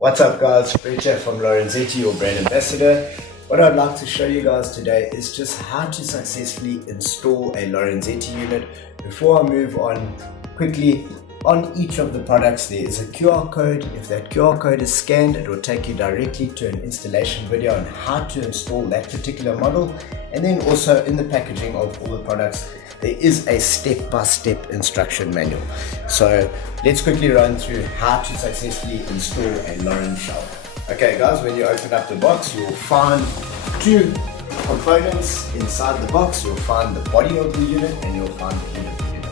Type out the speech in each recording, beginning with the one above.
What's up guys, Brett here from Lorenzetti, your brand ambassador. What I'd like to show you guys today is just how to successfully install a Lorenzetti unit. Before I move on, quickly, on each of the products there is a QR code. If that QR code is scanned, it will take you directly to an installation video on how to install that particular model. And then also in the packaging of all the products, there is a step-by-step instruction manual. So let's quickly run through how to successfully install a Lorenzetti shower. Okay guys, when you open up the box, you'll find two components inside the box. You'll find the body of the unit and you'll find the head of the unit.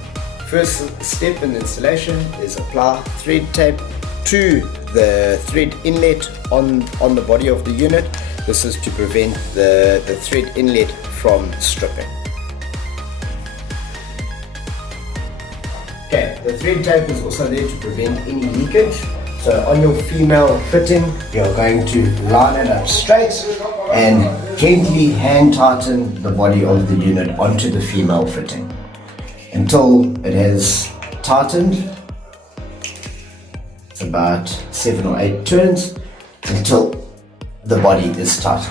First step in the installation is apply thread tape to the thread inlet on the body of the unit. This is to prevent the thread inlet from stripping. Okay, the thread tape is also there to prevent any leakage. So on your female fitting, you're going to line it up straight and gently hand tighten the body of the unit onto the female fitting until it has tightened. It's about 7 or 8 turns until the body is tight.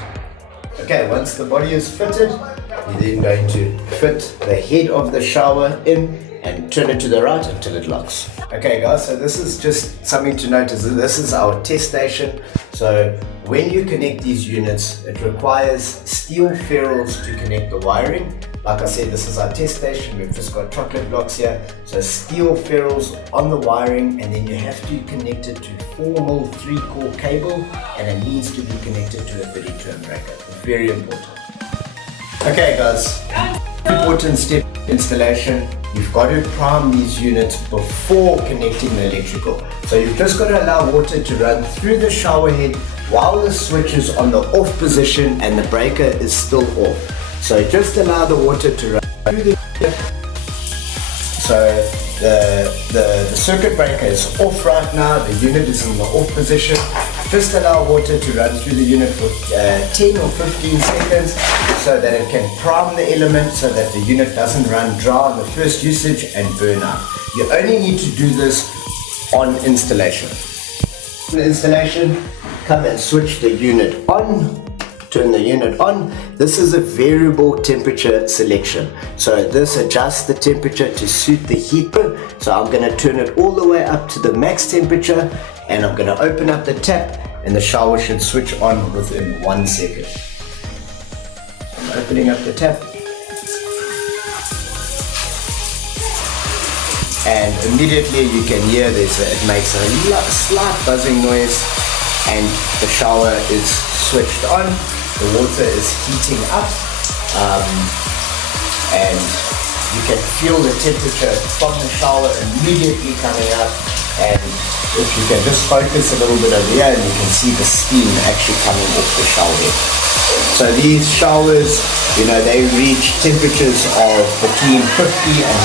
Okay, once the body is fitted, you're then going to fit the head of the shower in and turn it to the right until it locks. Okay guys, so this is just something to notice. This is our test station. So when you connect these units, it requires steel ferrules to connect the wiring. Like I said, this is our test station. We've just got chocolate blocks here. So steel ferrules on the wiring, and then you have to connect it to 4mm 3-core cable, and it needs to be connected to a 30-turn breaker. Very important. Okay guys, important step installation. You've got to prime these units before connecting the electrical. So you've just got to allow water to run through the shower head while the switch is on the off position and the breaker is still off. So just allow the water to run through the unit. So the circuit breaker is off right now, the unit is in the off position. Just allow water to run through the unit for 10 or 15 seconds so that it can prime the element so that the unit doesn't run dry on the first usage and burn out. You only need to do this on installation. In the installation, come and switch the unit on. Turn the unit on. This is a variable temperature selection. So this adjusts the temperature to suit the heat. So I'm going to turn it all the way up to the max temperature, and I'm going to open up the tap and the shower should switch on within 1 second. I'm opening up the tap and immediately you can hear it makes a slight buzzing noise and the shower is switched on. The water is heating up and you can feel the temperature from the shower immediately coming up. And if you can just focus a little bit over here, and you can see the steam actually coming off the shower head. So these showers, they reach temperatures of between 50 and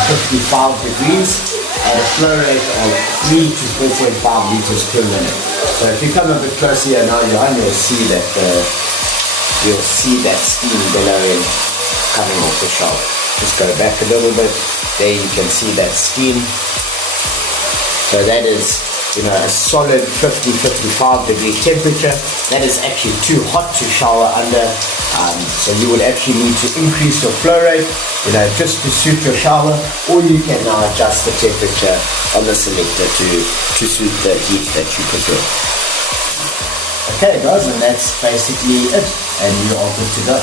55 degrees at a flow rate of 3 to 4.5 liters per minute. So if you come a bit closer here now, Johan, you'll see that steam billowing coming off the shower. Just go back a little bit. There you can see that steam. So that is, a solid 50-55 degree temperature. That is actually too hot to shower under. So you will actually need to increase your flow rate, just to suit your shower, or you can now adjust the temperature on the selector to suit the heat that you prefer. Okay guys, and that's basically it, and you're all good to go.